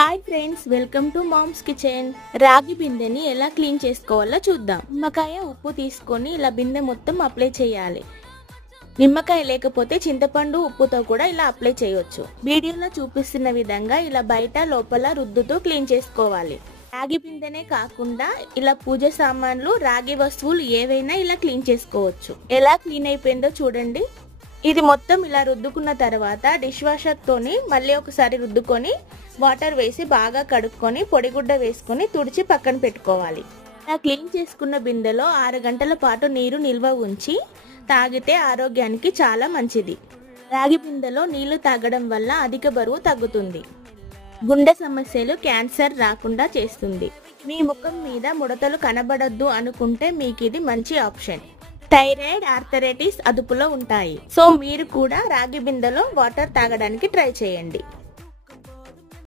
Hi friends, welcome to mom's kitchen. రాగి బిందెని ఎలా క్లీన్ చేసుకోవాలో చూద్దాం. నిమ్మకాయ ఉప్పు తీసుకొని ఇలా బిందె మొత్తం అప్లై చేయాలి. నిమ్మకాయ లేకపోతే చింతపండు ఉప్పుతో కూడా ఇలా అప్లై చేయొచ్చు. వీడియోలో చూపిస్తున్న విధంగా ఇలా బయట లోపల రుద్దుతూ క్లీన్ చేసుకోవాలి. రాగి బిందెనే కాకుండా ఇలా పూజ సామాన్లు, రాగి వస్తువులు ఏవైనా ఇలా క్లీన్ చేసుకోవచ్చు. ఎలా క్లీన్ అయిపోయిందో చూడండి. ఇది మొత్తం ఇలా రుద్దుకున్న తర్వాత డిష్ వాషర్ తోని మళ్ళీ ఒకసారి రుద్దుకొని వాటర్ వేసి బాగా కడుక్కొని పొడిగుడ్డ వేసుకొని తుడిచి పక్కన పెట్టుకోవాలి. ఇలా క్లీన్ చేసుకున్న బిందెలో 6 గంటల పాటు నీరు నిల్వ ఉంచి తాగితే ఆరోగ్యానికి చాలా మంచిది. రాగి బిందెలో నీళ్లు తాగడం వల్ల అధిక బరువు తగ్గుతుంది. గుండె సమస్యలు, క్యాన్సర్ రాకుండా చేస్తుంది. మీ ముఖం మీద ముడతలు కనబడద్దు అనుకుంటే మీకు ఇది మంచి ఆప్షన్. థైరాయిడ్, ఆర్థరైటిస్ అదుపులో ఉంటాయి. సో మీరు కూడా రాగి బిందెలో వాటర్ తాగడానికి ట్రై చేయండి.